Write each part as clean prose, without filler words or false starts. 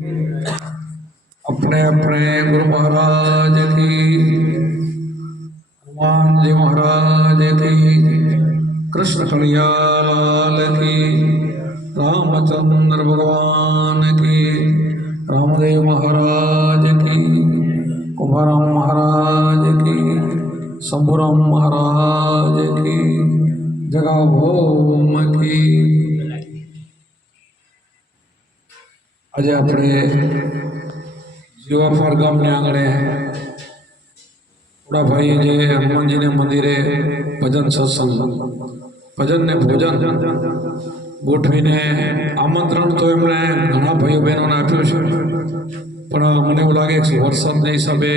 अपने अपने गुरु महाराज की, हनुमान जी महाराज की, कृष्ण कलियाल की, रामचंद्र भगवान की, रामदेव महाराज की, कुमारम महाराज की, शंभुराम महाराज की, जगाभौम की। आज अपने जीवाफार गाम ने आंगणे थोड़ा भाई जे हनुमान जी ने मंदिरे भजन सत्संग भजन ने भोजन गोठवीने आमंत्रण तो एमणे घणा भाईओ बहनों ने आप्युं छे, पण मने एवुं लागे के वरसादना हिसाबे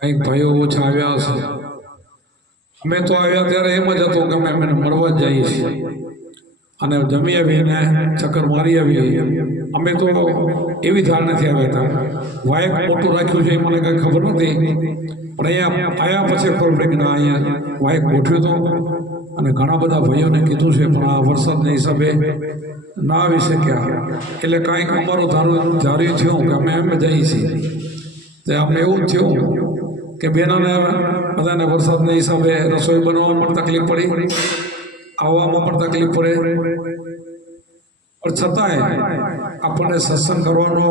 कंईक भाईओ ओछा आव्या हशे। अमे तो आव्या त्यारे एम ज हतुं के अमे मळवा ज जईए छीए અને જમી આવીને ચક્કર મારી આવીએ। અમે તો એવી ધારણાથી આવ્યા હતા, વાયક મોટું રાખ્યું છે એ મને કંઈ ખબર નથી, પણ અહીંયા આવ્યા પછી ખબર પડી કે ના અહીંયા વાયક ગોઠવ્યું હતું અને ઘણા બધા ભાઈઓને કીધું છે, પણ આ વરસાદના હિસાબે ના આવી શક્યા। એટલે કાંઈક અમારું ધાર્યું થયું કે અમે એમ જઈએ છીએ, તો અમને એવું જ થયું કે બેનાને બધાને વરસાદના હિસાબે રસોઈ બનાવવામાં પણ તકલીફ પડી, આવવામાં પણ તકલીફ પડે, પણ છતાંય આપણને સત્સંગ કરવાનો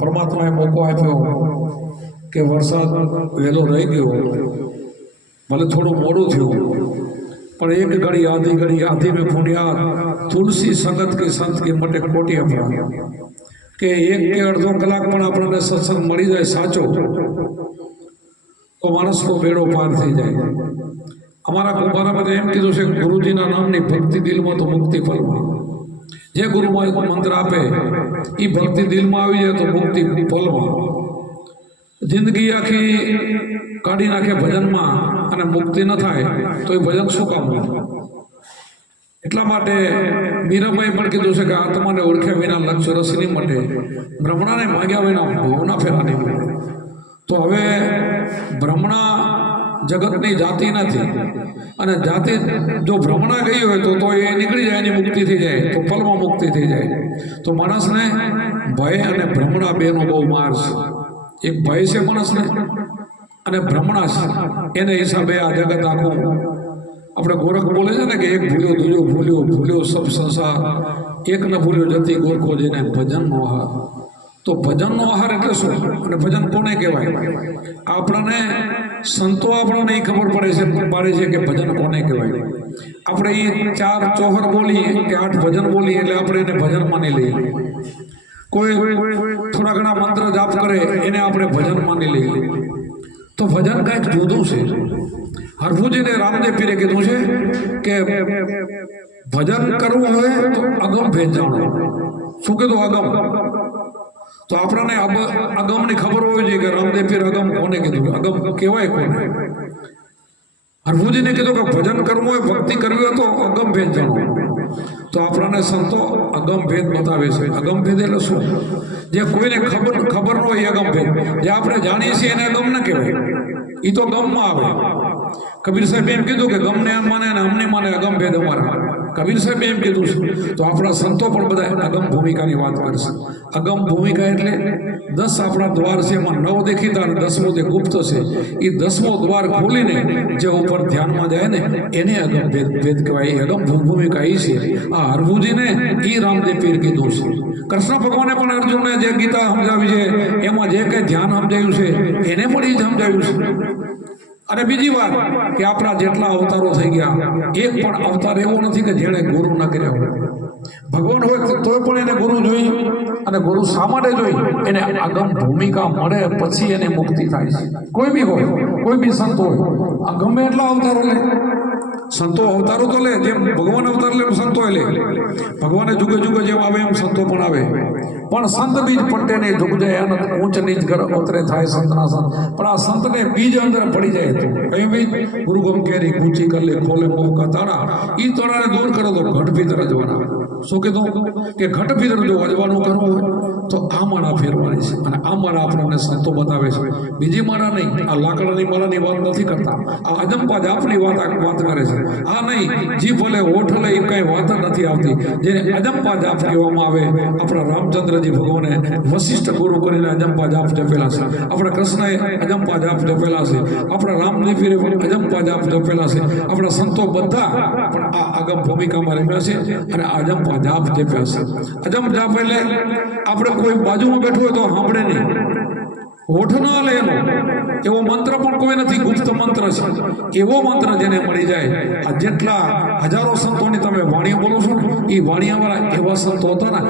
પરમાત્માએ મોકો આપ્યો કે વરસાદ વહેલો રહી ગયો, ભલે થોડું મોડું થયું, પણ એક ઘડી आधी में पुण्यात तुलसी संगत के संत के मटे कोटी अपना કે એક કે અડધો કલાક પણ આપણને સત્સંગ મળી જાય સાચો તો માણસનો બેડો પાર થઈ જાય। અમારા કુંભારા બધે એમ કીધું છે કે ગુરુજીના નામની ભક્તિ દિલમાં તો મુક્તિ ફલમાં, જે ગુરુમાં મંત્ર આપે એ ભક્તિ દિલમાં આવી જાય તો મુક્તિ ફલમાં। જિંદગી આખી કાઢી નાખે ભજનમાં અને મુક્તિ ન થાય તો એ ભજન શું કામનું। એટલા માટે મીરાબાઈ પણ કીધું છે કે આત્માને ઓળખ્યા વિના લક્ષ્ય રસ નહીં મટે, બ્રહ્મણાને માગ્યા વિના ભાવના ફેરા નહીં મળે। તો હવે બ્રહ્મણા જગતની જાતિ નથી, અને જાતિ જો ભ્રમણા ગઈ હોય તો એ નીકળી જાય, એની મુક્તિ થઈ જાય, તો પલમાં મુક્તિ થઈ જાય। તો માણસને ભય અને ભ્રમણા બેનો બહુ માર છે। એક ભય છે માણસને અને ભ્રમણા છે, એને હિસાબે આ જગત આખું આપણે ગોરખ બોલે છે ને કે એક ભૂલ્યો દૂજો ભૂલ્યો, ભૂલ્યો સબ સંસાર, એક ન ભૂલ્યો જતી ગોરખો જેને ભજનનો આહાર। તો ભજનનો આહાર એટલે શું અને ભજન કોને કહેવાય? આપણને સંતો આપણને એ ખબર પડે છે કે ભજન કોને કહેવાય। આપણે એ 4 ચોહર બોલીએ કે 8 ભજન બોલીએ એટલે આપણે એને ભજન માની લઈએ, કોઈ થોડા ઘણા મંત્ર જાપ કરે એને આપણે ભજન માની લઈએ, તો ભજન કાંઈક જુદું છે। હરભુજીને રામદેવ પીરે કીધું છે કે ભજન કરવું હોય તો અગમ ભેદ જાણો। શું કીધું? અગમ। તો આપણને અગમની ખબર હોવી જોઈએ કે રામદેવ પીર અગમ કોને કીધું, અગમ કહેવાય કોને। હરભુજીને કીધું કે ભજન કરવું હોય, ભક્તિ કરવી હોય તો અગમ ભેદ જાણો। તો આપણને સંતો અગમ ભેદ બતાવે છે। અગમ ભેદ એટલે શું? જે કોઈને ખબર ન હોય અગમ ભેદ, જે આપણે જાણીએ છીએ એને અગમ ન કહેવાય, એ તો ગમમાં આવે। કબીર સાહેબ એમ કીધું કે ગમને એમ માને અને અમને માને અગમ ભેદ અમારા, કબીર સાહેબ એમ કીધું છે। તો આપણા સંતો પણ બધા અગમ ભૂમિકાની વાત કરશે। અગમ ભૂમિકા એટલે 10 આપણા દ્વાર છે, એમાં 9 દેખીતા અને 10મો જે ગુપ્ત છે, એ 10મો દ્વાર ખોલીને જે ઉપર ધ્યાનમાં જાય ને એને અગમ ભેદ કહેવાય। અગમ ભૂમિકા એ છે। આ હરભુજીને એ રામદેવ પીર કીધું છે। કૃષ્ણ ભગવાને પણ અર્જુનને જે ગીતા સમજાવી છે એમાં જે કંઈ ધ્યાન સમજાયું છે એને પણ એ જ સમજાવ્યું છે। અને બીજી વાત કે આપણા જેટલા અવતારો થઈ ગયા, એક પણ અવતાર એવો નથી કે જેણે ગુરુ ન કર્યા હોય। ભગવાન હોય તો પણ એને ગુરુ જોઈ, અને ગુરુ શા માટે જોઈ? એને અગમ ભૂમિકા મળે પછી એને મુક્તિ થાય છે। કોઈ બી હોય, કોઈ બી સંતો હોય, આ ગમે એટલા અવતારો લે, સંતો અવતારો તો લે, જેમ ભગવાન અવતાર લે સંતો લે, ભગવાને જુગે જુગે જેમ આવે એમ સંતો પણ આવે, પણ સંત બીજ પટ્ટે નહીં ઢૂક જાય, અને ઊંચ નીચ ઘર અવતરે થાય સંતના સંત। પણ આ સંતને બીજ અંદર પડી જાય તો કયું બીજ? ગુરુગમ કેરી કૂચી કર લે ખોલે મોહ કા તાળા, એ તાળાને દૂર કરો તો ઘટ ભીતર અજવાના। શું કીધું? કે ઘટ ભીતર જો અજવાનું કરવું હોય તો આ માણા ફેરવાની છે અને આ માળા આપણને સંતો બતાવે છે, બીજી માળા નહીં. આ લાકડાની માળાની વાત નથી કરતા, આ અજંપા જાપની વાત કરે છે. આ નહીં જી ભલે હોઠ લે એ કઈ વાત નથી આવતી, જેને અજંપા જાપ કહેવામાં આવે. આપણા રામચંદ્રજી ભગવાને વશિષ્ઠ ગુરુ કરીને અજંપા જાપ જપેલા છે, આપણા કૃષ્ણએ અજંપા જાપ જપેલા છે, આપણા રામજી પીરે અજંપા જાપ જપેલા છે. આપણા સંતો બધા પણ આ આગમ ભૂમિકામાં રમ્યા છે અને આ અજંપા જાપ જપ્યા છે. અજંપ જાપ એટલે આપણે કોઈ બાજુમાં બેઠું હોય તો સાંભળે નહીં, હોઠ ના લે એનો એવો મંત્ર પણ કોઈ નથી, ગુપ્ત મંત્ર છે. એવો મંત્ર જેને મળી જાય, આ જેટલા હજારો સંતોની તમે વાણીઓ બોલો છો ને, એ વાણીયાવાળા એવા સંતો હતા ને,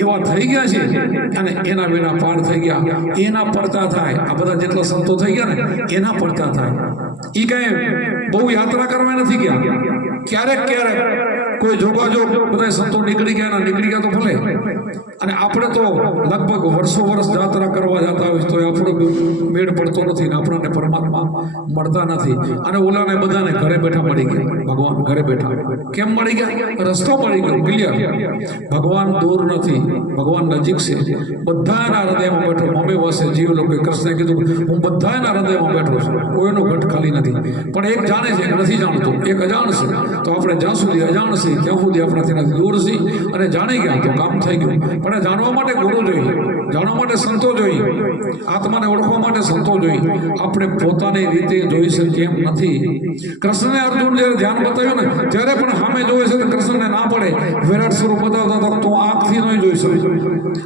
એવા થઈ ગયા છે અને એના વિના પાર થઈ ગયા, એના પડતા થાય. આ બધા જેટલા સંતો થઈ ગયા ને એના પડતા થાય. એ કઈ બહુ યાત્રા કરવા નથી ગયા, ક્યારેક કોઈ જોગાજોગ બધા સંતો નીકળી ગયા તો ભલે. અને આપણે તો લગભગ વર્ષો વર્ષ યાત્રા કરવા જતા હોય તો આપણો મેળ પડતો નથી ને આપણને પરમાત્મા મળતા નથી. અને ઓલાને બધાને ઘરે બેઠા મળી ગયા, ભગવાન ઘરે બેઠા. કેમ મળી ગયા? રસ્તો મળી ગયો ક્લિયર. ભગવાન દૂર નથી, ભગવાન નજીક છે, બધાના હૃદયમાં બેઠો. મમ્મી પાસે જીવ લોકો કૃષ્ણે કીધું હું બધાના હૃદયમાં બેઠો છું, કોઈનો ઘટ ખાલી નથી. પણ એક જાણે છે, એક નથી જાણતો, એક અજાણ છે. તો આપણે જ્યાં સુધી અજાણ છે ત્યાં સુધી આપણાથી દૂર છે, અને જાણી ગયા તો કામ થઈ ગયું. પણ જાણવા માટે ગુરુ જોઈએ, જાણવા માટે સંતો જોઈએ, આત્માને ઓળખવા માટે સંતો જોઈએ. આપણે પોતાની રીતે જોઈ શકીએ એમ નથી. કૃષ્ણને અર્જુન જ્યારે ધ્યાન બતાવ્યું ને ત્યારે પણ સામે જોવે છે તો કૃષ્ણને ના પડે. વિરાટ સ્વરૂપ બતાવતા તો તું આંખથી નહીં જોઈ શકે,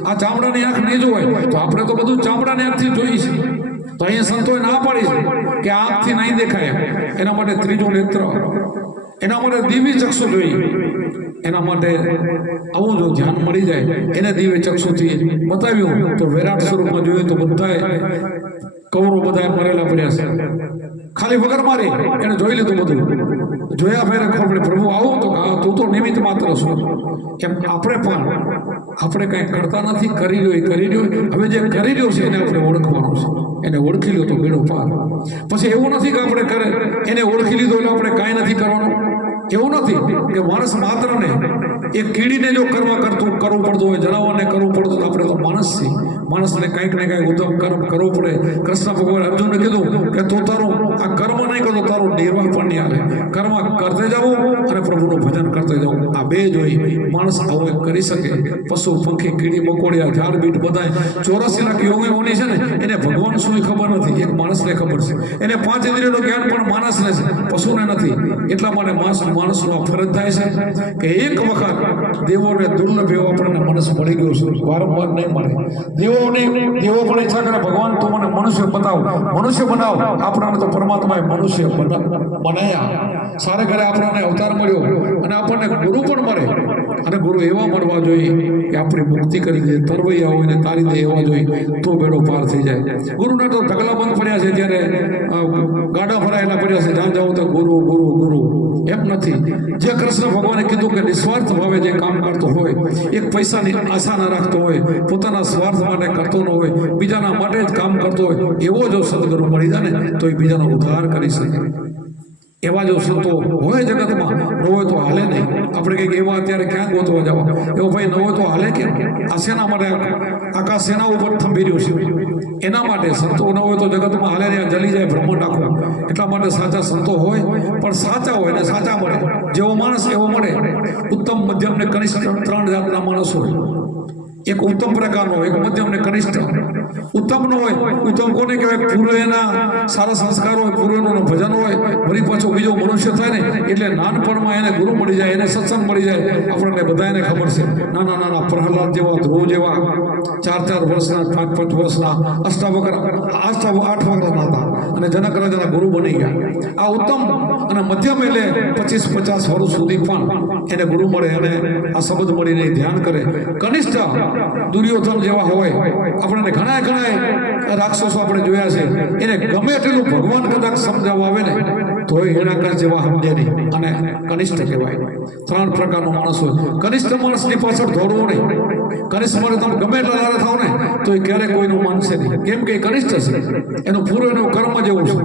આ ચામડાની આંખ નહીં જોવાય. તો આપણે તો બધું ચામડાની આંખથી જોઈએ છે. તો અહીંયા સંતોએ ના પાડી છે કે આંખથી નહીં દેખાય. એના માટે ત્રીજું નેત્ર, એના માટે દિવ્ય ચક્ષુ જોઈએ. એના માટે આવું જો ધ્યાન મળી જાય, એને દિવ્ય ચક્ષુથી બતાવ્યું તો વિરાટ સ્વરૂપમાં જોયું તો બધાએ કૌરવ બધા મરેલા પડ્યા છે. ખાલી વગર મારી એને જોઈ લીધું બધું, જોયા ફેરે ખબર પ્રભુ આવું તો તું તો નિમિત્ત માત્ર છો. એમ આપણે પણ આપણે કંઈ કરતા નથી, કરી લ્યો. હવે જે કરી લ્યો છે એને આપણે ઓળખવાનો છે, એને ઓળખી લ્યો તો બેડો પાર. પછી એવું નથી કે આપણે એને ઓળખી લીધો એટલે આપણે કાંઈ નથી કરવાનું. એવું નથી કે માણસ માત્ર ને એક કીડીને જો કરવું પડતું હોય, જનાવરને કરવું પડતું, તો આપણે તો માણસ છીએ. માણસને કંઈક ને કંઈક ઉત્તમ કર્મ કરવું પડે. કૃષ્ણ ભગવાન અર્જુનને કીધું કે તું તારું આ કર્મ નહીં કરો, તારું નિર્વાહ પણ નહીં આવે. કર્મ કરતે જવું અને પ્રભુનું ભજન કરતે જવું, આ બે જોઈ માણસ આવું કરી શકે. પશુ પંખી કીડી મકોડિયા ઝાડ બીટ બધા 84 લાખ યોગીઓની છે ને, એને ભગવાન શું ખબર નથી, એક માણસને ખબર છે. એને 5 ઇન્દ્રિયનું જ્ઞાન પણ માણસને છે, પશુને નથી. એટલા માટે માણસનો ફરજ થાય છે કે એક વખત દેવોને દુર્લભ એવો આપણને મનસ મળી ગયો છે, વારંવાર નહીં મળે. દેવો પણ ઈચ્છા કરે ભગવાન તું મને મનુષ્ય બનાવ. આપણાને તો પરમાત્માએ મનુષ્ય બનાયા. સારે ઘરે આપણને અવતાર મળ્યો અને આપણને ગુરુ પણ મળે. અને ગુરુ એવા મળવા જોઈએ કે આપણી મુક્તિ કરી દે, તરવૈયા હોય ને તારી દે એવા જોઈએ તો બેડો પાર થઈ જાય. ગુરુના તો ઢગલા બંધ પડ્યા છે, ત્યારે ગાડા ભરાયેલા પડ્યા છે, જ્યાં જાઓ તો ગુરુ એમ નથી. જે કૃષ્ણ ભગવાને કીધું કે નિસ્વાર્થ ભાવે જે કામ કરતો હોય, એક પૈસાની આશા ના રાખતો હોય, પોતાના સ્વાર્થ માટે કરતો ન હોય, બીજાના માટે જ કામ કરતો હોય, એવો જો સદગુરુ મળી જાય ને તો એ બીજાનો ઉદ્ધાર કરી શકે. એવા જો સંતો હોય જગતમાં, ન હોય તો હાલે નહીં. આપણે કંઈક એવા અત્યારે ક્યાં ગોતવા જવા? એવો ભાઈ ન હોય તો હાલે કેમ? આ સેના માટે આકાશ સેના ઉપર થંભી રહ્યું છે, એના માટે સંતો ન હોય તો જગતમાં હાલે નહીં, જલી જાય બ્રહ્માંડ આખું. એટલા માટે સાચા સંતો હોય, પણ સાચા હોય ને સાચા મળે. જેવો માણસ એવો મળે. ઉત્તમ, મધ્યમ ને કનિષ્ઠ 3 જાતના માણસ હોય. એક ઉત્તમ પ્રકારનો, એક મધ્યમ ને કનિષ્ઠ. ઉત્તમ નો હોય, ઉત્તમ કોને કહેવાય? પૂર્વના સારા સંસ્કાર હોય, પૂર્વનું ભજન હોય, વળી પાછો બીજો મનુષ્ય થાય ને એટલે નાનપણમાં એને ગુરુ મળી જાય, એને સત્સંગ મળી જાય. આપણને બધાને ખબર છે, નાના પ્રહલાદ જેવા, ધ્રુવ જેવા 4 વર્ષના, 5 વર્ષના, 8 વર્ષના હતા અને જનક રાજાના ગુરુ બની ગયા. આ ઉત્તમ. અને મધ્યમ એટલે 25-50 વર્ષ સુધી પણ એને ગુરુ મળે અને આ શબ્દ મળીને ધ્યાન કરે. કનિષ્ઠ દુર્યોધન જેવા હોય. આપણને ઘણા રાક્ષસો આપણે જોયા છે, એને ગમે તેટલું ભગવાન કદાચ સમજાવવા આવે ને તોય હેણાકર જેવા સમજે નહીં અને કનિષ્ઠ કહેવાય. 3 પ્રકારનો માણસ હોય. કનિષ્ઠ માણસની પાછળ દોડવું નહીં. કનિષ્ઠ માણસ તમે ગમે એટલા લારા થાવ ને તો એ ક્યારેય કોઈનું માનશે નહીં, કેમ કે એ કનિષ્ઠ છે, એનું પૂરું એનું કર્મ જેવું છે.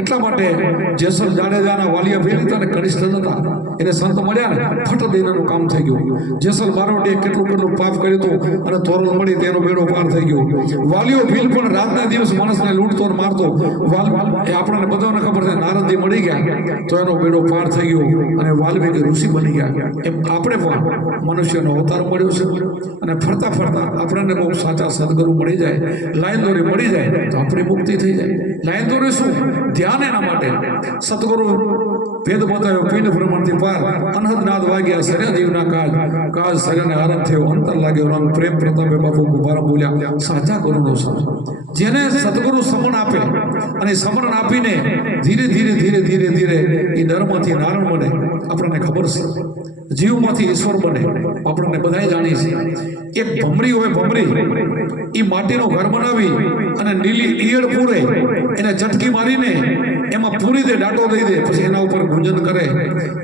એટલા માટે જેસલ જાડેજાના વાલિયા ભેલ હતા ને કનિષ્ઠ હતા, એને સંત મળ્યા ને ફટ દઈને એનું કામ થઈ ગયું. જેસલ બારોટીએ કેટલું પાપ કર્યું હતું અને તોરણ મળી તેનો બેડો પાર થઈ ગયો. વાલીઓ ભીલ પણ રાતના દિવસ માણસને લૂંટતો ને મારતો. એ આપણને બધાને ખબર છે, નારદજી મળી ગયા તો એનો બેડો પાર થઈ ગયો અને વાલ્મીકી ઋષિ બની ગયા. એમ આપણે પણ મનુષ્યનો અવતાર મળ્યો છે અને ફરતા ફરતા આપણને બહુ સાચા સદગુરુ મળી જાય, લાઈન દોરી મળી જાય તો આપણી મુક્તિ થઈ જાય. લાઈન દોરી શું? ધ્યાન. એના માટે સદગુરુ ભેદ બતાવ્યો પિંડ ભ્રમણથી પાર, અનહદનાદ વાગ્યા સર્યા જીવના કાજ સર્યાને આરંભ થયો, અંતર લાગ્યો રંગ, પ્રેમ પ્રતાપે બાપુ કુંભાર બોલ્યા સાચા ગુરુનો સમ. જેને સદગુરુ સમણ આપે અને સમરણ આપીને ધીરે ધીરે ધીરે ધીરે ધીરે એ નરમાંથી નારણ બને, આપણને ખબર છે. જીવમાંથી ઈશ્વર બને, આપણને બધાએ જાણીએ છીએ. એક ભમરી હોય, ભમરી એ માટીનો ઘર બનાવી અને નીલી ઈયળ પૂરે, એને ચટકી મારીને એમાં પૂરી દે, ડાટો દઈ દે, પછી એના ઉપર ગુંજન કરે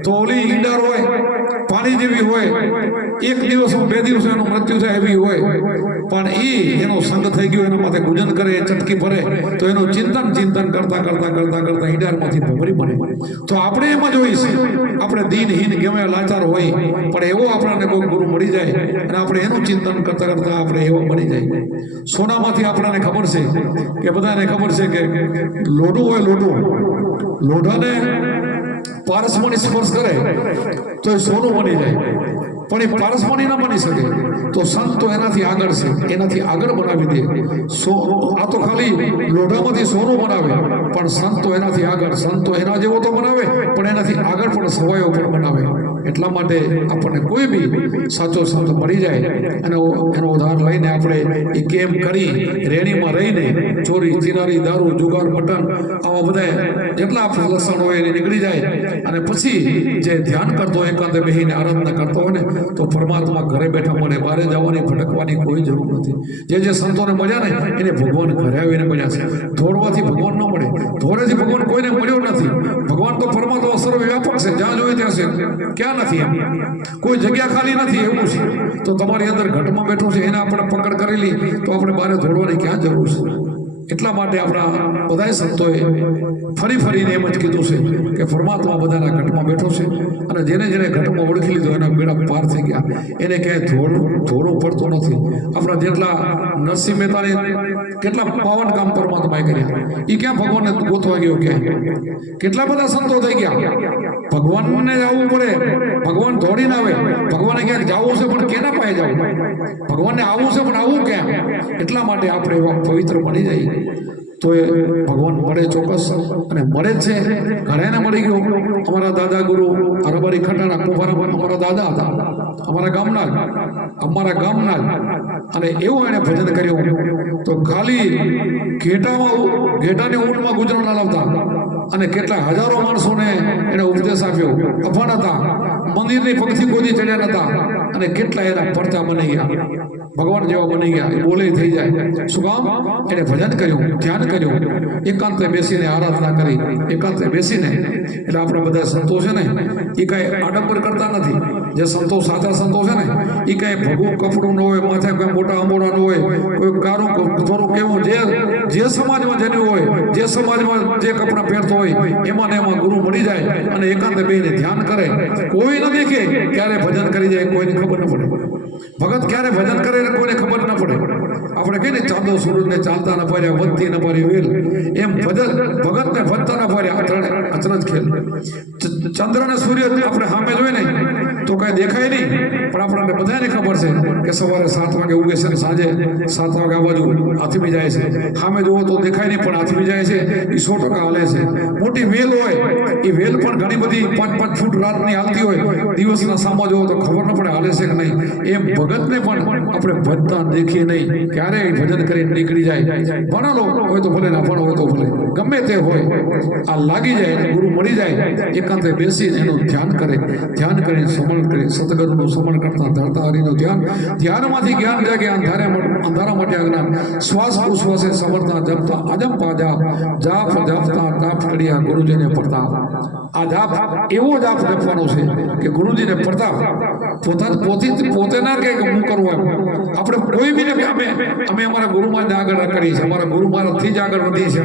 તો ઓલી ઈંડાર હોય પાણી જેવી હોય, 1 દિવસ 2 દિવસ એનું મૃત્યુ થાય એવી હોય, પણ એનો સંગ થઈ ગયો, એના માથે ગુંજન કરે, ચટકી ભરે તો એનું ચિંતન કરતા કરતા કરતા કરતા ઈંડારમાંથી ભમરી બને. તો આપણે એમાં જોઈશું, આપણે દિનહીન ગમે લાચાર હોય પણ એવો આપણને કોઈ ગુરુ મળી જાય અને આપણે એનું ચિંતન કરતા કરતા આપણે એવો બની જાય. સોનામાંથી આપણને ખબર છે કે બધાને ખબર છે કે લોઢું હોય, લોઢાને પારસમણી સ્પર્શ કરે તો એ સોનું બની જાય, પણ એ પારસમણી ન બની શકે. તો સંત તો એનાથી આગળ છે, એનાથી આગળ બનાવી દે. આ તો ખાલી લોઢામાંથી સોનું બનાવે, પણ સંત તો એનાથી આગળ, સંત તો એના જેવો તો બનાવે પણ એનાથી આગળ પણ સવાયો પણ બનાવે. એટલા માટે આપણને કોઈ બી સાચો સંત મળી જાય અને એનો ઉધાર લઈને આપણે એ કેમ કરી રેણીમાં રહીને ચોરી ચિનારી દારૂ જુગાર મટન આવા બધા જેટલા લક્ષણ હોય એને નીકળી જાય અને પછી જે ધ્યાન કરતો હોય, એકાંતે બેસીને આરાધના કરતો હોય ને તો પરમાત્મા ઘરે બેઠા મળે. બહાર જવાની ભટકવાની કોઈ જરૂર નથી. જે સંતોને મળ્યા ને એને ભગવાન ઘરે આવીને મળ્યા છે. દોડવાથી ભગવાન ન મળે, દોડેથી ભગવાન કોઈને મળ્યો નથી. ભગવાન તો પરમાત્મા સર્વવ્યાપક છે, જ્યાં જોઈએ ત્યાં છે, ક્યાં નથી, એમ કોઈ જગ્યા ખાલી નથી એવું છે. તો તમારી અંદર ઘટમાં બેઠો છે, એને આપણે પકડ કરેલી તો આપણે બહાર દોડવાની ક્યાં જરૂર છે? એટલા માટે આપણા બધાએ સંતોએ ફરીને એમ જ કીધું છે કે પરમાત્મા બધાના ઘટમાં બેઠો છે અને જેને ઘટમાં ઓળખી લીધો એના બેડા પાર થઈ ગયા. એને ક્યાંય ધોરું પડતું નથી. આપણા જેટલા નરસિંહ મહેતાની કેટલા પાવન કામ પરમાત્માએ કર્યા, એ ક્યાં ભગવાનને ગોતવા ગયો? ક્યાંય કેટલા બધા સંતો થઈ ગયા. ભગવાનને આવવું પડે, ભગવાન દોડીને આવે. ભગવાને ક્યાંક જવું છે પણ કેના પાસે જવું? ભગવાનને આવવું છે પણ આવવું ક્યાં? એટલા માટે આપણે એવા પવિત્ર બની જઈએ તો એ ભગવાન મળે ચોક્કસ, અને મળે જ છે. ઘરેને મળી ગયો. અમારા દાદા ગુરુ હરબારી ખટાણા કુંભારા અમારા દાદા હતા, અમારા ગામના જ. અને એવું એને ભજન કર્યું તો ખાલી ઘેટાની ઊંટમાં ગુજરાત લાવતા અને કેટલા હજારો માણસોને એને ઉપદેશ આપ્યો. અફાણ હતા, મંદિરની પગથી ગોદી ચડ્યા હતા અને કેટલા એના પરચા બની ગયા, ભગવાન જેવા બની ગયા. એ બોલે થઈ જાય. શું કામ? એને ભજન કર્યું, ધ્યાન કર્યું, એકાંતે બેસીને આરાધના કરી, એકાંતે બેસીને. એટલે આપણે બધા સંતો છે ને એ કાંઈ આડંબર કરતા નથી. જે સંતો સાચા સંતો છે ને એ કાંઈ ભગવું કપડું ન હોય, માથે કોઈ મોટા અંબોડા ન હોય, કોઈ કારું થોડું કેવું જે સમાજમાં જેનું હોય, જે સમાજમાં જે કપડાં પહેરતો હોય એમાં ને એમાં ગુરુ મળી જાય અને એકાંતે બેસીને ધ્યાન કરે. કોઈ ન દેખે ક્યારે ભજન કરી જાય કોઈને ખબર ન પડે. ભગત ક્યારે ભજન કરે કોઈને ખબર ન પડે. આપણે કહીએ ને ચાંદો સૂરજને ચાલતા ન પાડ્યા, વધતી ન પાડી વેલ, એમ ભગતને ભજતા ન પાડ્યા. ત્રણે અચરજ ખેલ. ચંદ્ર ને સૂર્ય આપણે સામે જોઈએ ને તો કઈ દેખાય નહીં, પણ આપણને બધાને ખબર છે કે સવારે 7 વાગે ઉગે છે ને સાંજે 7 વાગે આ બાજુ આથમી જાય છે. સામે જુઓ તો દેખાય નહીં પણ આથમી જાય છે. એ 100% હાલે છે. મોટી વેલ હોય, એ વેલ પણ ઘણી બધી 5-5 ફૂટ રાતની હાલતી હોય, દિવસના સામા જુઓ તો ખબર ન પડે હાલે છે કે નહીં. એમ ભગતને પણ આપણે ભજતા દેખીએ નહીં, ક્યારેય ભજન કરીને નીકળી જાય. ભણેલો હોય તો ભલે, ના ભણો હોય તો ભલે, ગમે તે હોય, આ લાગી જાય, ગુરુ મળી જાય, એકાંતે બેસીને એનું ધ્યાન કરે, ધ્યાન કરીને સ્મરણ કરી, સદગુરુનું સ્મરણ કરતા ધરતા હરિનું ધ્યાન, ધ્યાનમાંથી જ્ઞાન જાગે, અંધારા માટે અજ્ઞાન, શ્વાસ ઉશ્વાસે સમરતા જપતા અજંપા જાપ, જાપ જાપતા તાપ કર્યા ગુરુજીને પડતા. આ જાપ એવો જાપ જપવાનો છે કે ગુરુજીને પડતા પોતે ના કે હું કરું એમ. આપણે કોઈ બી અમે અમારા ગુરુમાં જ આગળ કરીએ છીએ, અમારા ગુરુ મહારાજથી જ આગળ વધીએ છીએ.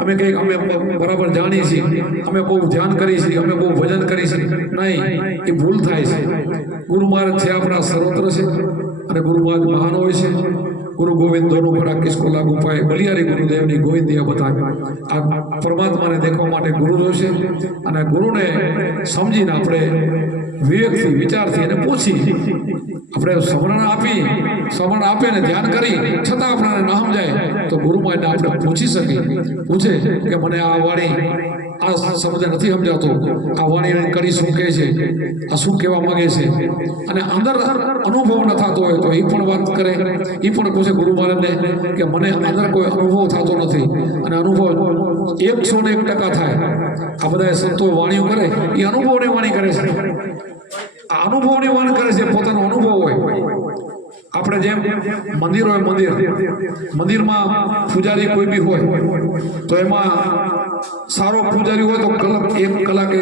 અમે કંઈક અમે બરાબર જાણીએ છીએ, અમે બહુ ધ્યાન કરીએ છીએ, અમે બહુ ભજન કરીએ છીએ, નહીં, એ ભૂલ થાય છે. ગુરુ મહારાજ છે આપણા સર્વત્ર છે અને ગુરુ મહારાજ મહાન હોય છે. ગુરુ ગોવિંદ दोनों बड़ा किसको लागू पाए, बलियारी गुरुदेवની ગોવિંદિયા બતાવી. આ પરમાત્માને દેખવા માટે ગુરુ જોશે અને ગુરુને સમજીને આપણે વિવેકથી વિચારથી એને પૂછી, આપણે સમરણ આપે ને ધ્યાન કરી છતાં આપણને ન સમજાય તો ગુરુમાં એને આપણે પૂછી શકીએ. પૂછે કે મને આ વાણી આ શબ્દ નથી સમજાતો, આ વાણી કરી શું કહે છે, આ શું કહેવા માંગે છે, અને અંદર અનુભવ ન થતો હોય તો એ પણ વાત કરે. એ પણ પૂછે ગુરુ મહારાજને કે મને અંદર કોઈ અનુભવ થતો નથી, અને અનુભવ 101% થાય. આ બધા સંતો વાણીઓ કરે એ અનુભવની વાણી કરે છે, આ અનુભવની વાણી કરે છે, પોતાનો અનુભવ હોય. આપણે જેમ મંદિર હોય, મંદિરમાં પૂજારી કોઈ બી હોય તો એમાં સારો પૂજારી હોય તો એક કલાક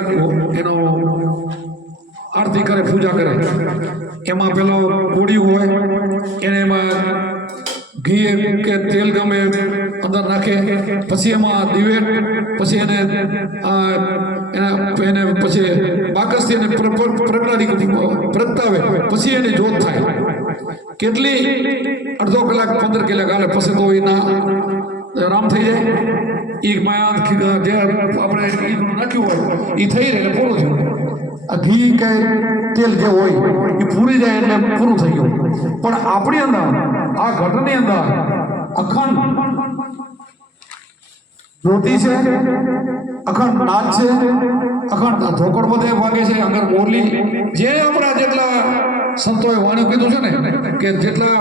એનો આરતી કરે, પૂજા કરે. એમાં પેલો કોડી હોય એને એમાં ઘી કે તેલ ગમે અંદર નાખે, પછી એમાં દિવેટ, પછી એને પછી બાકસથી એને પ્રગટાવે, પછી એની જોત થાય. કેટલી અડધો કલાક 15 કલાક હાલે, પછી તો એના રામ થઈ જાય. એ માયા જે આપણે નાખ્યું હોય એ થઈ રહે એટલે પૂરું થયું. આ ઘી કે તેલ જે હોય એ પૂરી જાય એટલે પૂરું થઈ ગયું. પણ આપણી અંદર આ ઘટની અંદર અખંડ જ્યોતિ છે, અખંડ નાદ છે, અખંડ ધોકડ બધે વાગે છે, અગર મોરલી જે આપણા જેટલા સંતોએ વાણીઓ કીધું છે ને કે જેટલા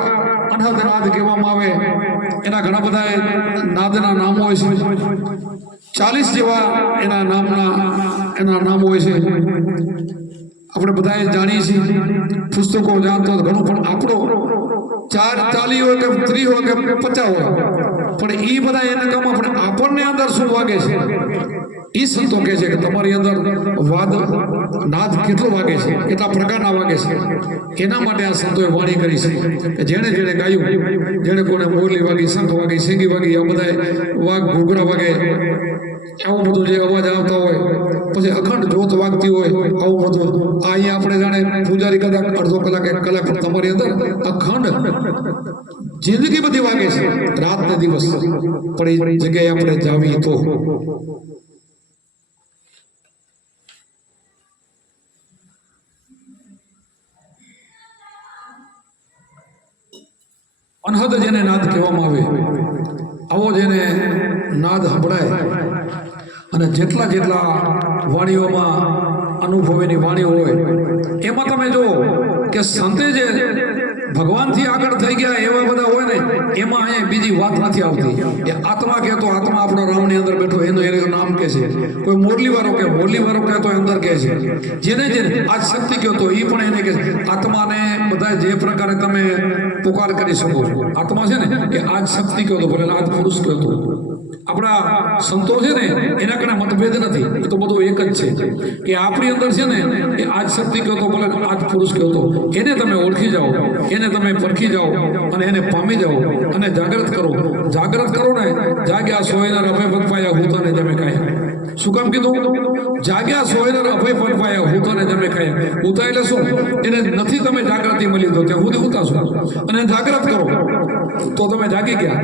અનહદ નાદ કહેવામાં આવે એના ઘણા બધા નાદના નામો હોય છે. 40 જેવા એના નામ હોય છે. આપણે બધાએ જાણીએ છીએ, પુસ્તકો જાણતો ઘણું, પણ આપણો 40 હોય કે 30 હોય કે 50 હોય, પણ એ બધા એના કામમાં પણ આપણને અંદર શું વાગે છે એ સંતો કહે છે કે તમારી અંદર નાદ કેટલો વાગે છે, કેટલા પ્રકારના વાગે છે. એના માટે આ સંતોએ વાણી કરી છે કે જેણે ગાયું, જેણે કોને મોરલી વાગી, શંખ વાગી, સિંગી વાગી, આ બધા વાગ ઘૂઘરા વાગે, આવું બધું જે અવાજ આવતા હોય, પછી અખંડ જોત વાગતી હોય, આવું બધું. આ અહીંયા આપણે જાણે પૂજારી કદાચ અડધો કલાક 1 કલાક, પણ તમારી અંદર અખંડ જિંદગી બધી વાગે છે, રાત ને દિવસ. પણ એ જગ્યાએ આપણે જાવી તો અનહદ જેને નાદ કહેવામાં આવે, આવો જેને નાદ સંભળાય અને જેટલા વાણીઓમાં અનુભવીની વાણીઓ હોય એમાં તમે જો કે સંતે જે ભગવાનથી આગળ થઈ ગયા એવા બધા હોય ને, એમાં અહીંયા બીજી વાત નથી આવતી. એ આત્મા કહેતો, આત્મા આપણો રામની અંદર બેઠો એનું નામ કહે છે. કોઈ મોરલી વાળો કહેતો અંદર કહે છે. જેને આજ શક્તિ કહેતો એ પણ એને કહે છે. આત્માને બધા જે પ્રકારે તમે પુકાર કરી શકો છો, આત્મા છે ને એ આજ શક્તિ કહેતો, ભલે આજ પુરુષ કહેતો. આપણા સંતો છે ને એના કારણે મતભેદ નથી, એ તો બધું એક જ છે કે આપણી અંદર છે ને એ આજ શક્તિ કહેતો, ભલે આજ પુરુષ કહેતો. એને તમે ઓળખી જાઓ, એને તમે પરખી જાઓ અને એને પામી જાઓ અને જાગૃત કરો ને. જાગ્યા સોયનર અભય પદ પાયા હું તને જમે કાયા. શું કામ કીધું? જાગ્યા સોયનર અભય પદ પાયા હું તને જમે કાયા. ઉતા એટલે શું? એને નથી તમે જાગૃતિ મળી તો ત્યાં સુધી ઉતાશો અને જાગૃત કરો તો તમે જાગી ગયા.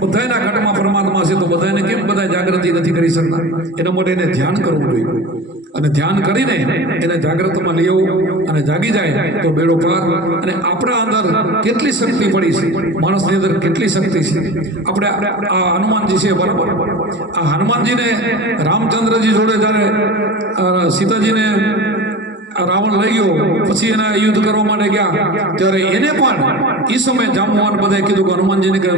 બધાના ઘટમાં પરમાત્મા છે તો બધાને કેમ બધા જાગૃતિ નથી કરી શકતા? એના માટે એને ધ્યાન કરવું જોઈએ અને ધ્યાન કરીને એને જાગૃતમાં લઈ આવું અને જાગી જાય તો બેડો પાર. અને આપણા અંદર કેટલી શક્તિ પડી છે, માણસની અંદર કેટલી શક્તિ છે. આપણે આ હનુમાનજી છે બરાબર, આ હનુમાનજીને રામચંદ્રજી જોડે જ્યારે સીતાજીને રાવણ લઈ ગયો, પછી એના યુદ્ધ કરવા માટે ગયા, ત્યારે એને પણ એ સમયે જામવાન બધાએ કીધું કે હનુમાનજીને કે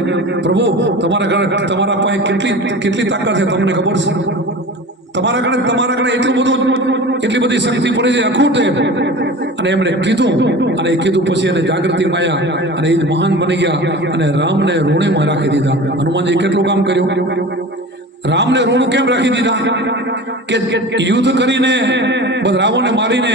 પ્રભુ તમારા પાસે કેટલી તાકાત છે તમને ખબર છે? તમારા કણે એટલી બધી શક્તિ પડી છે અખૂટ એમ. અને એમણે કીધું, અને એ કીધું પછી એને જાગૃતિ માયા અને એ જ મહાન બની ગયા અને રામને ઋણેમાં રાખી દીધા. હનુમાનજી કેટલું કામ કર્યું? રામને ઋણ કેમ રાખી દીધા? કે યુદ્ધ કરીને રાવણને મારીને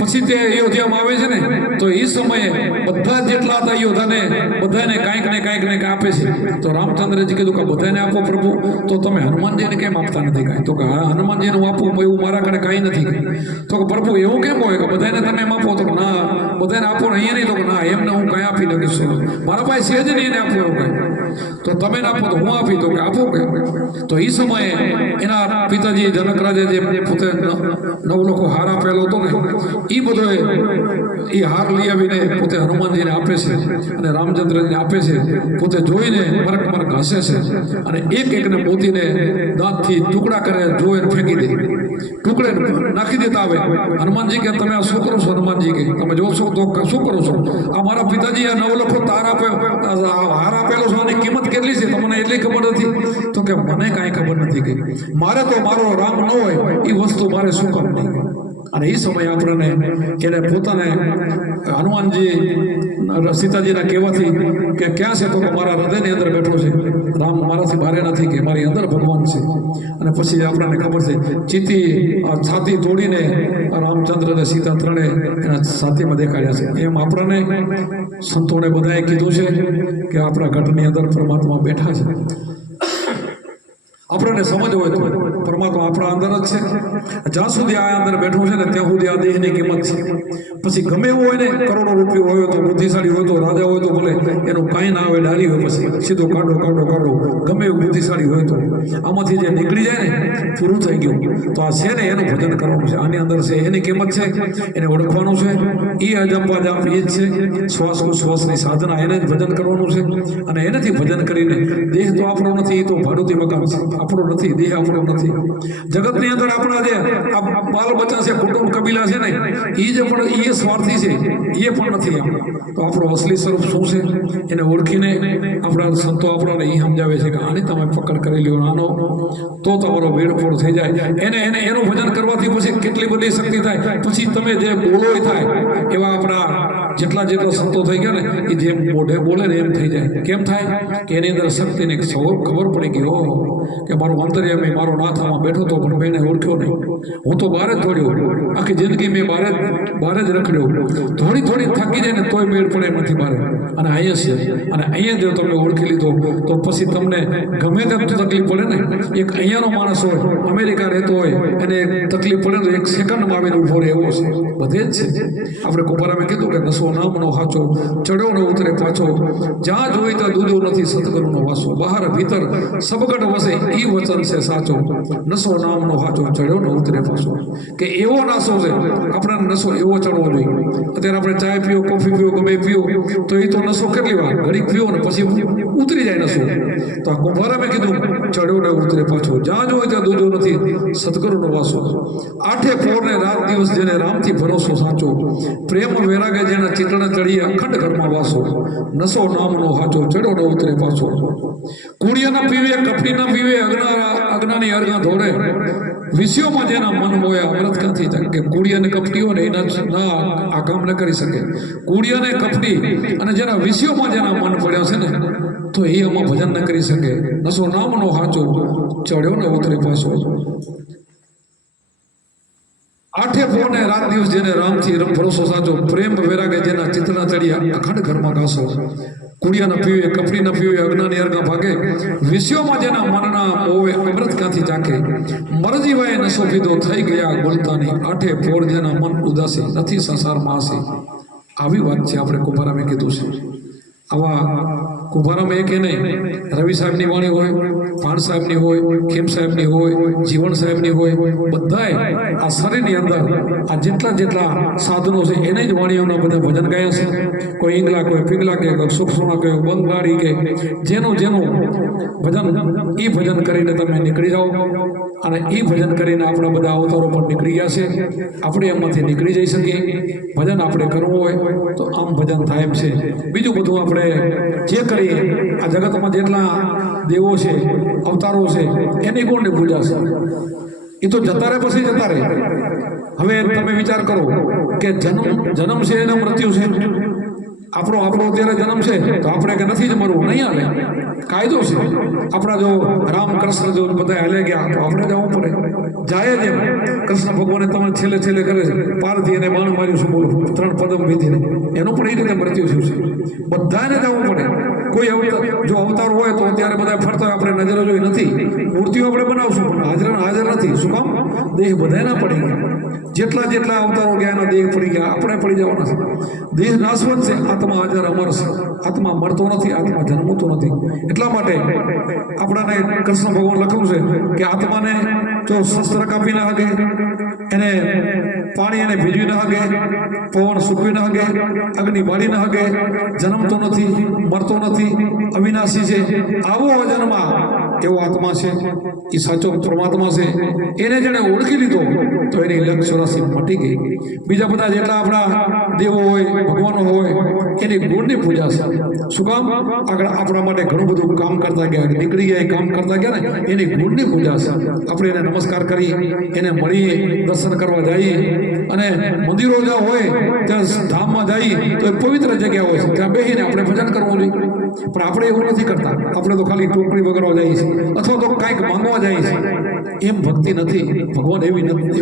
પછી તે અયોધ્યામાં આવે છે ને, તો એ સમયે બધા જેટલા હતા યોદ્ધાને બધાને કાંઈક ને કાંઈક આપે છે. તો રામચંદ્રજી કીધું કે બધાને આપો પ્રભુ, તો તમે હનુમાનજીને કેમ આપતા નથી કાંઈ? તો કે હા, હનુમાનજીનું આપવું એવું મારા કಡೆ કાંઈ નથી. તો કે પ્રભુ એવું કેમ હોય કે બધાને તમે આપો? તો કે ના, બધાને આપો ને અહીંયા નહીં. તો કે ના, એમને હું કાંઈ આપી લખીશ, મારા પાસે છે જ નહીં એને આપવું એવું કાંઈ. તો તમે આપો તો હું આપી. તો કે આપો કે. તો એ સમયે એના પિતાજી જનક રાજા જે પોતે નવલખો હાર આપેલો હતો ને, એ બધો એ હાર લઈ આવીને પોતે હનુમાનજીને આપે છે અને રામચંદ્રને આપે છે. પોતે જોઈને મરક હસે છે અને એકને મોતીને દાંતથી ટુકડા કરે, જોઈને ફેંકી દે, ટુકડે નાખી દેતા આવે. હનુમાનજી કે તમે આ શું કરો છો? હનુમાનજી કે તમે જો છો તો શું કરો છો? આ મારા પિતાજી આ નવલખો હાર આપેલો છે, આની કિંમત કેટલી છે તમને એટલી ખબર નથી? તો કે મને કાંઈ ખબર નથી. કે મારે તો મારો રામ ન હોય એ વસ્તુ મારે શું કામ નહીં? અને એ સમયે આપણને એને પોતાને હનુમાનજી સીતાજીના કહેવાથી કે ક્યાં છે? તો કે મારા હૃદયની અંદર બેઠો છે રામ, મારાથી બહાર નથી, કે મારી અંદર ભગવાન છે. અને પછી આપણને ખબર છે ચીતી છાતી તોડીને રામચંદ્ર અને સીતા ત્રણે એના છાતીમાં દેખાડ્યા છે. એમ આપણને સંતોને બધાએ કીધું છે કે આપણા ઘટની અંદર પરમાત્મા બેઠા છે. આપણને સમજ હોય તો પરમાત્મા આપણા અંદર જ છે. જ્યાં સુધી આ અંદર બેઠું છે ને ત્યાં સુધી આ દેહની કિંમત છે. પછી ગમે એવું હોય ને, કરોડો રૂપિયો હોય તો, બુદ્ધિશાળી હોય તો, રાજા હોય તો ભલે એનું કાંઈ ના આવે, ડારી હોય પછી સીધો કાઢો ગમે એવું બુદ્ધિશાળી હોય તો આમાંથી જે નીકળી જાય ને પૂરું થઈ ગયું. તો આ છે ને એનું ભજન કરવાનું છે. આની અંદર છે, એની કિંમત છે, એને ઓળખવાનું છે. એ અજંપા જાપ એ જ છે. શ્વાસોશ્વાસની સાધના, એને જ ભજન કરવાનું છે. અને એનાથી ભજન કરીને દેહ તો આપણો નથી, એ તો ભાડુતી મકાન છે, આપણો નથી. દેહ આપણો નથી. જગતની અંદર આપણા જે આ બાલ બચ્ચા છે, કુટુંબ કબીલા છે ને, એ જે પણ એ સ્વાર્થી છે, એ પણ નથી. તો આપણો અસલી સ્વરૂપ શું છે એને ઓળખીને આપણા સંતો આપણને એ સમજાવે છે કે આની તમે પકડ કરી લ્યો, આનો તો તમારો વેડફોડ થઈ જાય. એનું ભજન કરવાથી પછી કેટલી બધી શક્તિ થાય. પછી તમે જે બોલો થાય એવા આપણા જેટલા સંતો થઈ ગયા ને, એ જેમ મોઢે બોલે ને એમ થઈ જાય. કેમ થાય? કે એની અંદર શક્તિને ખબર પડી ગઈ, ઓહો, કે મારો અંતર્યામી મારો નાથ આમાં બેઠો તો પણ મેં ઓળખ્યો નહીં. હું તો બહાર જ દોડ્યો, આખી જિંદગી મેં બહાર જ રખડ્યો. થોડી થાકી જાય ને તોય મેળ પડે એમાંથી બહાર. અને અહીંયા છે, અને અહીંયા જો તમે ઓળખી લીધો તો પછી તમને ગમે તેમ તકલીફ પડે ને, એક અહીંયાનો માણસ હોય, અમેરિકા રહેતો હોય, એને તકલીફ પડે તો એક સેકન્ડમાં આવીને ઉભો રહે એવો છે. બધે જ છે. આપણે કુંભારામે કીધું કે નસો નામનો હાચો, ચડ્યો ને ઉતરે પાછો, જ્યાં જોઈ ત્યાં દૂધો નથી સતગુરુનો વાસો, બહાર ભીતર સબગટ વસે ઈ વચન છે સાચો, નસો નામનો હાચો, ચડ્યો ને ઉતરે પાછો. કે એવો નાસો છે, આપણને નસો એવો ચડવો જોઈએ. અત્યારે આપણે ચાય પીઓ, કોફી પીઓ, ગમે પીઓ તો એ તો નસો કેટલી વાર ઘડીક પીઓ ને પછી ઉતરી જાય નસો. તો આ કુંભારામે કીધું ચડ્યો ને ઉતરે પાછો, જ્યાં જોઈ ત્યાં દૂધો નથી સદગુરુનો વાસો, આઠે પોર ને રાત દિવસ જેને રામથી ભરોસો સાચો, પ્રેમ વૈરાગે જેના ચિત્રણ ચડીએ અખંડ ઘરમાં વાસો, નસો નામનો હાચો, ચડ્યો ને ઉતરે પાછો. કુડિયા ના પીવે, કપડી ના પીવે, અજ્ઞાની અર્ગા ધોરે, વિષયોમાં જેના મન મોયા અમૃત ક્યાંથી થાય? કે કુડિયા ને કપટી હોય ને એના આ કામ ન કરી શકે. કુડિયા ને કપટી અને જેના વિષયોમાં જેના મન પડ્યા છે ને, તો એ આમાં ભજન ન કરી શકે. નસો નામનો હાચો, ચડ્યો ને ઉતરે પાછો. આઠે પોને રાત દિવસ જેને રામથી ભરોસો સાચો, પ્રેમ વૈરાગે જેના ચિત્તના ચડિયા અખંડ ઘરમાં ઘાસો, કુડિયા ન પીવે, કપડી ન પીવે, અજ્ઞાની અર્ગા ભાગે, વિષયોમાં જેના મનના મોવે અમૃત ક્યાંથી ચાખે, મરજીવાએ નશો પીધો થઈ ગયા ગુલતાની, આઠે પોર જેના મન ઉદાસી નથી સંસારમાં આસી. આવી વાત છે આપણે કુંભારામે કીધું છે. આવા કુંભારામાં એક એને રવિ સાહેબની વાણી હોય, પાણ સાહેબની હોય, ખેમ સાહેબની હોય, જીવન સાહેબની હોય, બધાએ આ શરીરની અંદર આ જેટલા સાધનો છે એને જ વાણીઓના બધા ભજન ગાયા છે. કોઈ ઈંગલા, કોઈ પીગલા, કે કોઈ સુખસોના, કોઈ બંગાળી, કે જેનું ભજન એ ભજન કરીને તમે નીકળી જાઓ. અને એ ભજન કરીને આપણા બધા અવતારો પણ નીકળી ગયા છે. આપણે એમાંથી નીકળી જઈ શકીએ. ભજન આપણે કરવું હોય તો આમ ભજન થાય એમ છે. બીજું બધું આપણે જે કરીએ, આ જગતમાં જેટલા દેવો છે, અવતારો છે, એની કોણની પૂજા છે? એ તો જતા રહે પછી જતા રહે. હવે તમે વિચાર કરો કે જન્મ છે એનો મૃત્યુ છે. આપણો અત્યારે જન્મ છે તો આપણે કે નથી જ મરવું, નહીં હાલે, કાયદો છે. આપણા જો રામ કૃષ્ણ જો બધા હાલે ગયા તો આપણે જવું પડે. જાય જ એમ. કૃષ્ણ ભગવાને તમે છેલ્લે કરે છે પારથી એને બાણ માર્યું શું બોલો 3 પદમ વિધિને, એનું પણ એ રીતે મૃત્યુ થયું છે. બધાને જવું પડે. કોઈ જો અવતાર હોય તો ત્યારે બધા ફરતા હોય, આપણે નજરો જોઈ નથી. મૂર્તિઓ આપણે બનાવશું પણ હાજર નથી. શું કામ? દેહ બધાના પડી ગયા. જેટલા અવતારો ગયા એના દેહ પડી ગયા, આપણે પડી જવાના છે. દેહ નાશવંત છે, આત્મા હાજર અમર છે. આત્મા મરતો નથી, આત્મા જન્મતો નથી. એટલા માટે આપણાને કૃષ્ણ ભગવાન લખ્યું છે કે આત્માને જો શસ્ત્ર કાપી ના હગે, એને પાણી એને ભીજવી ના હગે, પવન સૂકવી ના હગે, અગ્નિ બાળી ના હગે, જન્મતો નથી, મરતો નથી, અવિનાશી છે. આવો અજન્મા એવો આત્મા છે, એ સાચો પરમાત્મા છે. એને જેને ઓળખી લીધો તો એની લક્ષ રાશિ મટી ગઈ. બીજા બધા જેટલા આપણા દેવો હોય, ભગવાનો હોય, એની ગુણની પૂજા છે. શું કામ? આગળ આપણા માટે ઘણું બધું કામ કરતા ગયા, નીકળી ગયા, કામ કરતા ગયા ને, એની ગુણની પૂજા છે. આપણે એને નમસ્કાર કરી, એને મળીએ, દર્શન કરવા જઈએ, અને મંદિરો જ્યાં હોય ત્યાં ધામમાં જઈએ તો એ પવિત્ર જગ્યા હોય છે, ત્યાં બેસીને આપણે ભજન કરવું જોઈએ. પણ આપણે એવું નથી કરતા. આપણે તો ખાલી ટોકરી વગરવા જઈએ છીએ, અથવા તો કાંઈક માંગવા જઈએ છીએ. એમ ભક્તિ નથી. ભગવાન એવી નથી,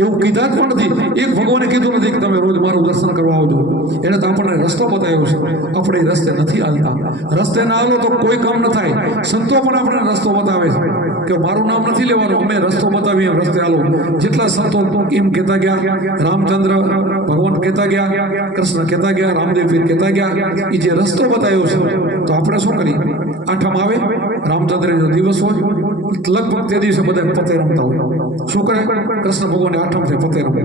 એવું કીધા જ પણ નથી. એક ભગવાને કીધું નથી કે તમે રોજ મારું દર્શન કરવા આવજો. એને તો આપણને રસ્તો બતાવ્યો છે. આપણે એ રસ્તે નથી હાલતા. રસ્તે ના હાલો તો કોઈ કામ ન થાય. સંતો પણ આપણને રસ્તો બતાવે છે કે મારું નામ નથી લેવાનું, અમે રસ્તો બતાવીએ, રસ્તે હાલો. જેટલા સંતો એમ કહેતા ગયા, રામચંદ્ર ભગવાન કહેતા ગયા, કૃષ્ણ કહેતા ગયા, રામદેવ પીર કહેતા ગયા, એ જે રસ્તો બતાવ્યો છે તો આપણે શું કરીએ? આઠમ આવે, રામચંદ્રનો દિવસ હોય, લગભગ તે દિવસે બધા પતે રમતા હોય. શું કરે? કૃષ્ણ ભગવાન આઠમ છે, પતે રમે.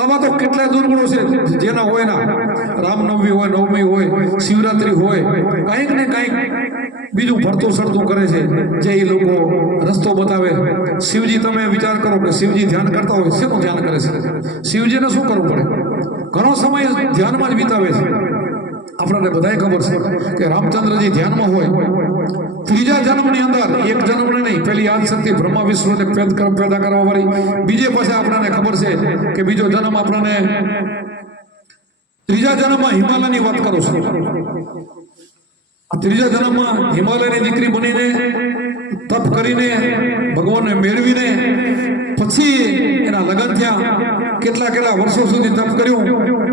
આવા તો કેટલાય દુર્ગુણો છે જેના હોય ના. રામનવમી હોય, નવમી હોય, શિવરાત્રી હોય, કંઈક ને કંઈક બીજું ભરતું સડતું કરે છે જે એ લોકો રસ્તો બતાવે. શિવજી, તમે વિચાર કરો કે શિવજી ધ્યાન કરતા હોય, શેનું ધ્યાન કરે છે? શિવજીને શું કરવું પડે? ઘણો સમય ધ્યાનમાં જ વિતાવે છે. આપણને બધાય ખબર છે કે રામચંદ્રજી ધ્યાનમાં હોય. ત્રીજા જન્મની અંદર, એક જન્મને નહીં, પેલી યાદ શક્તિ બ્રહ્મા વિષ્ણુને પેદા કરવા વાળી, બીજે પાસે આપણને ખબર છે કે બીજો જન્મ આપણને ત્રીજા જન્મમાં હિમાલયની વાત કરું છું. ત્રીજા જન્મમાં હિમાલયની દીકરી બનીને તપ કરીને ભગવાનને મેળવીને પછી એના લગ્ન થયા. કેટલા વર્ષો સુધી તપ કર્યું.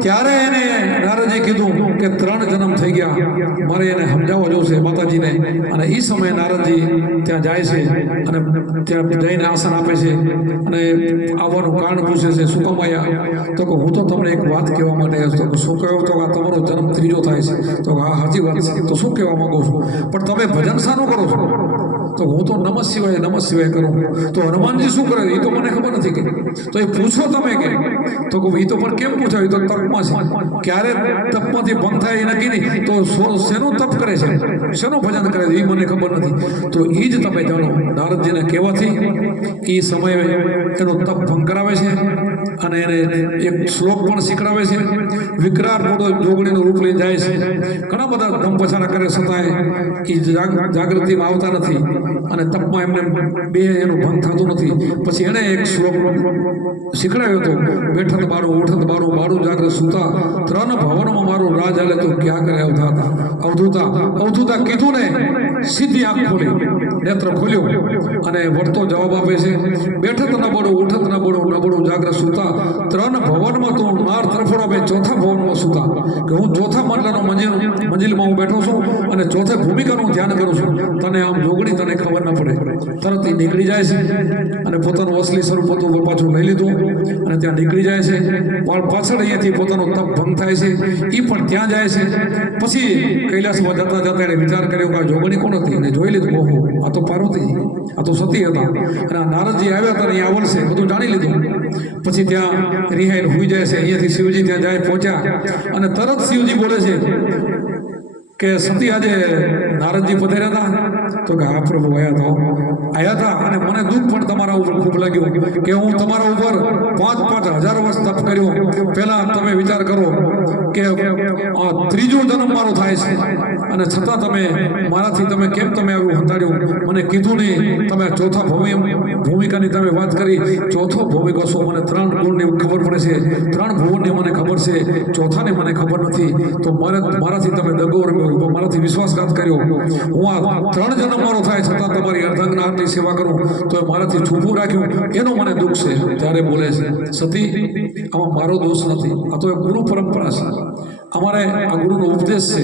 ત્યારે એને નારદજી કીધું કે 3 જન્મ થઈ ગયા, મારે એને સમજાવવા જોશે માતાજીને. અને એ સમયે નારદજી ત્યાં જાય છે અને ત્યાં જઈને આસન આપે છે અને આવવાનું કારણ પૂછે છે, શું કામ આવ્યા? તો કે હું તો તમને એક વાત કહેવા માટે આવ્યો. તો શું કહ્યું? તો આ તમારો જન્મ 3જો થાય છે. તો હા, સાચી વાત છે. તો શું કહેવા માંગો છો? પણ તમે ભજન શાનું કરો છો? તો હું તો નમઃ શિવાય કરું. તો હનુમાનજી શું કરે એ તો મને ખબર નથી. કે તો એ પૂછો તમે કે, તો એ તો પણ કેમ પૂછાય? તો તપમાં છે. ક્યારે તપમાંથી ભંગ થાય એ નક્કી નહીં. તો શેનું તપ કરે છે, શેનું ભજન કરે છે એ મને ખબર નથી. તો એ જ તમે જાણો. નારદજીને કહેવાથી એ સમયે એનો તપ ભંગ કરાવે છે અને એને એક શ્લોક પણ શીખડાવે છે. વિકરાળ મોટો જોગણીનું રૂપ લઈ જાય છે. ઘણા બધા ધમ પછાડા કરે છતાંય એ જાગૃતિમાં આવતા નથી અને તપમાં એમને એનું ભંગ થતું નથી. પછી એણે એક શ્લોક શીખડાવ્યો હતો, બેઠત બારું ઉઠત બારું બારું જાગ્રત સૂતા 3 ભવનમાં મારું રાજ હાલે તો ક્યાં કરે અવધૂતા કીધું ને, સીધી આંખ ખોલી, નેત્ર ખોલ્યો અને વળતો જવાબ આપે છે, બેઠત ન બળું ઉઠત ન બળું જાગ્રત સૂતા 3 ભવનમાં તું માર તરફડો. બે 4થા ભવનમાં સૂતા, કે હું 4થા મંડળનો મંજિલમાં હું બેઠો છું અને 4થે ભૂમિકાનું ધ્યાન કરું છું. તને આમ જોગણી તને ખબર ન પડે. તરત એ નીકળી જાય છે અને પોતાનું અસલી સ્વરૂપ પાછું લઈ લીધું અને ત્યાં નીકળી જાય છે. પાછળ અહીંયાથી પોતાનો તપ ભંગ થાય છે. એ પણ ત્યાં જાય છે. પછી કૈલાસમાં જતા એણે વિચાર કર્યો કે આ જોગણી કોણ હતી, અને જોઈ લીધું, ઓહો, આ તો પાર્વતીજી, આ તો સતી હતા. અને આ નારદજી આવ્યા હતા, અહીંયા આવશે, બધું જાણી લીધું. પછી ત્યાં રિહાઈને હોઈ જાય છે. અહીંયાથી શિવજી ત્યાં જાય, પહોંચ્યા અને તરત શિવજી બોલે છે કે સતી આજે નારદજી પધાર્યા હતા તો કે હા પ્રભુ આયા હતા અને મને દુઃખ પણ તમારા ઉપર ખૂબ લાગ્યું કે હું તમારા ઉપર 5,000 વર્ષ તપ કર્યો. પહેલા તમે વિચાર કરો કે ત્રીજો જન્મ મારો થાય છે અને છતાં તમે મારાથી તમે કેમ તમે આવું હંતાડ્યું, મને કીધું નહીં. તમે ચોથા ભૂમિકાની તમે વાત કરી, ચોથો ભૂમિકો શું? મને 3 ગુણની ખબર પડે છે, 3 ભુવનની મને ખબર છે, ચોથાની મને ખબર નથી. તો મારાથી તમે દગો રહ્યો, મારાથી વિશ્વાસઘાત કર્યો. હું આ 3 જન્મ મારો થાય છતાં તમારી અર્ધાંગના આટલી સેવા કરું તો મારાથી છૂપું રાખ્યું, એનો મને દુઃખ છે. ત્યારે બોલે છે સતી, આમાં મારો દોષ નથી, આ તો એક ગુરુ પરંપરા છે. અમારે આ ગુરુનો ઉપદેશ છે.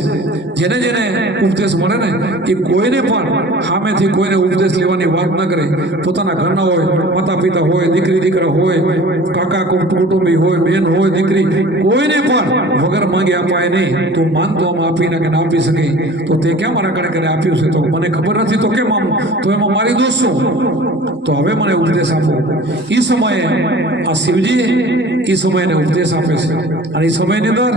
જેને જેને ઉપદેશ મળે ને એ કોઈને પણ સામેથી કોઈને ઉપદેશ લેવાની વાત ન કરે. પોતાના ઘરના હોય, માતા પિતા હોય, દીકરી દીકરા હોય, કાકા કુટુંબી હોય, બેન હોય, દીકરી, કોઈને પણ વગર માંગે અપાય નહીં. તો માનતો આમ આપી નાખે ના આપી શકે તો તે કેમ મારા કણે આપ્યું છે? તો મને ખબર નથી તો કેમ આમ? તો એમાં મારી દોષ શું? તો હવે મને ઉપદેશ આપો. એ સમયે આ શિવજી એ સમયને ઉપદેશ આપે છે અને એ સમયની અંદર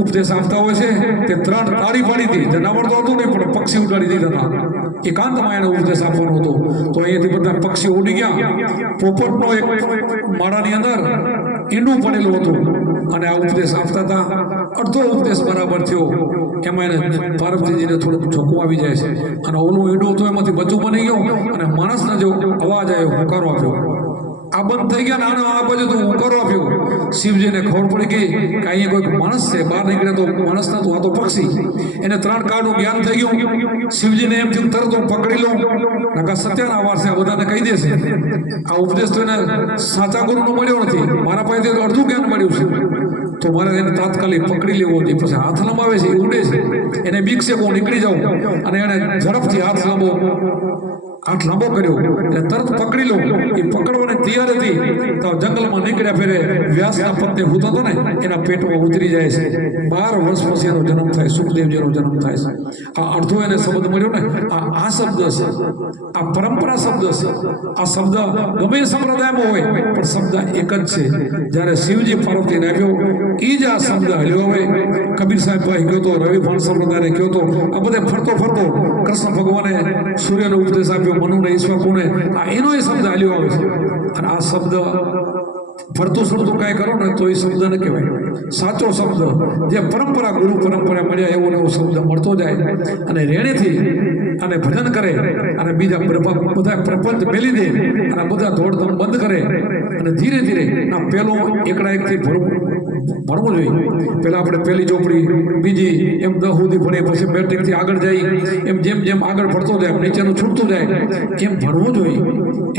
ઉપદેશ આપતા હોય છે તે 3 તાળી પાડી હતી. જનાવર તો હતું નહીં પણ પક્ષી ઉડાડી દીધા હતા. એકાંતમાં એને ઉપદેશ આપવાનો હતો. તો અહીંયાથી બધા પક્ષીઓ ઉડી ગયા. પોપટનો એક માળાની અંદર ઈંડું પડેલું હતું અને આ ઉપદેશ આપતા હતા. અડધો ઉપદેશ બરાબર થયો, એમાં એને પાર્વતીજીને થોડુંક ઝોકું આવી જાય છે અને ઓલું ઈંડું હતું એમાંથી બચ્ચું બની ગયું અને માણસના જો અવાજ આવ્યો, હુંકારો આપ્યો. આ બંધ થઈ ગયા ને આ બાજુ તો હુંકારો આપ્યો. શિવજીને ખબર પડી ગઈ કે અહીંયા કોઈક માણસ છે. બહાર નીકળે તો માણસ નતું, આ તો પક્ષી. એને 3 કાળનું જ્ઞાન થઈ ગયું. શિવજીને એમ થયું તરત હું પકડી લઉં, નકા સત્યના વાર છે, આ બધાને કહી દેશે. આ ઉપદેશ તો એને સાચા ગુરુનો મળ્યો નથી, મારા પાસેથી અડધું જ્ઞાન મળ્યું છે. તો મારે એને તાત્કાલિક પકડી લેવો જોઈએ. પછી હાથ લંબાવે છે, એ ઉડે છે, એને બીક છે હું નીકળી જાઉં અને એને ઝડપથી હાથ લાંબો કર્યો એટલે તરત પકડી લો. એ પકડવાની તૈયાર હતી તો જંગલમાં નીકળ્યા ફેરે વ્યાસના પત્ની ભૂત હતો ને એના પેટમાં ઉતરી જાય છે. 12 વર્ષ પછી એનો જન્મ થાય, સુખદેવજીનો જન્મ થાય છે. આ અડધો એને શબ્દ મળ્યો ને, આ શબ્દ છે, આ પરંપરા શબ્દ છે. આ શબ્દ ગમે સંપ્રદાયમાં હોય પણ શબ્દ એક જ છે. જ્યારે શિવજી પાર્વતીને આપ્યો એ જ આ શબ્દ હલ્યો. હવે કબીર સાહેબ ભાઈ ગયો તો, રવિ ભાણ સંપ્રદાયને ગયો તો, આ બધે ફરતો કૃષ્ણ ભગવાને સૂર્યનો ઉપદેશ આપ્યો, મનુને ઈશ્વરને, આ એનો એ શબ્દ હાલ્યો આવે છે. અને આ શબ્દ ફરતું ફરતું કાંઈ કરો ને તો એ શબ્દ ન કહેવાય. સાચો શબ્દ જે પરંપરા ગુરુ પરંપરા મળ્યા એવો એવો શબ્દ મળતો જાય અને રેણેથી અને ભજન કરે અને બીજા બધા પ્રપંચ મેલી દે અને બધા દોડધામ બંધ કરે અને ધીરે ધીરે આ પેલો એકડા એકથી ભણવું જોઈએ. પહેલાં આપણે પહેલી ચોપડી, બીજી, એમ 10 સુધી ભણીએ, પછી મેટ્રિકથી આગળ જઈએ, એમ જેમ જેમ આગળ ભણતો જાય નીચેનું છૂટતું જાય એમ ભણવું જોઈએ.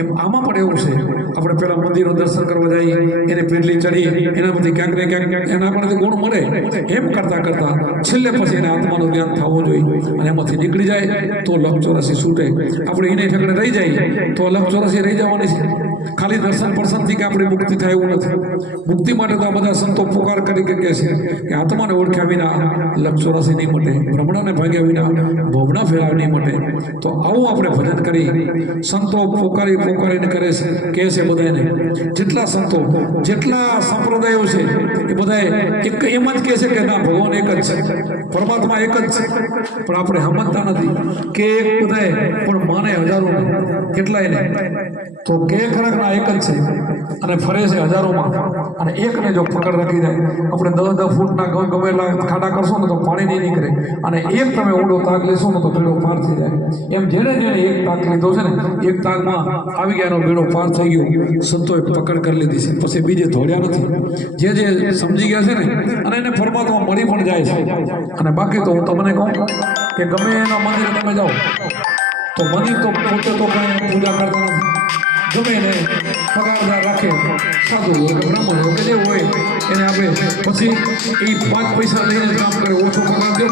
એમ આમાં પણ એવું છે. આપણે પહેલાં મંદિરો દર્શન કરવા જઈએ, એને પેટલી ચડીએ, એનામાંથી ક્યાંક ને ક્યાંક એના પરથી ગુણ મળે. એમ કરતાં કરતાં છેલ્લે પછી એને આત્માનું જ્ઞાન થવું જોઈએ અને એમાંથી નીકળી જાય તો લખ 84 છૂટે. આપણે એને ઠેકડે રહી જાય તો લખ 84 રહી જવાની છે. ખાલી દર્શન પ્રસન્નથી કે આપણી મુક્તિ થાય એવું નથી. મુક્તિ માટે તો આ બધા સંતો પુકાર કરી કે કહે છે કે આત્માને ઓળખ્યા વિના લખ 84 નહીં મટે, ભ્રમણાને ભાગ્યા વિના ભવના ફેરાવ નહીં મટે. તો આવું આપણે ભજન કરી સંતો પોકારીને કરે છે, કહે છે બધાને. જેટલા સંતો, જેટલા સંપ્રદાયો છે એ બધા એક એમ જ કહે છે કે ના, ભગવાન એક જ છે, પરમાત્મા એક જ છે. પણ આપણે સમજતા નથી કે એક બધાએ પણ માને હજારો, કેટલાય ને તો કે ખરેખર એક જ છે અને ફરે છે હજારોમાં. અને એકને જો પકડ રાખી જાય, આપણે 10 ફૂટના ગમેલા ખાડા કરશો ને તો પાણી નહીં નીકળે અને એક તમે ઊંડો તાગ લેશો ને તો બેડો પાર થઈ જાય. એમ જેને એક તાગ લીધો છે ને, એક તાગમાં આવી ગયા એનો બેડો પાર થઈ ગયો. સંતોએ પકડ કરી લીધી છે, પછી બીજે ધોડ્યા નથી. જે સમજી ગયા છે ને અને એને પરમાત્મા મળી પણ જાય છે. અને બાકી તો હું તમને કહું કે ગમે એના મંદિરે તમે જાઓ તો મંદિર તો પોતે તો કંઈ પૂજા કરતા નથી. ગમે એને પગારદાર રાખે, સાધુ હોય કે બ્રાહ્મણ હોય કે જે હોય એને આપે, પછી એ 5 પૈસા લઈને કામ કરે, ઓછો પગાર દો.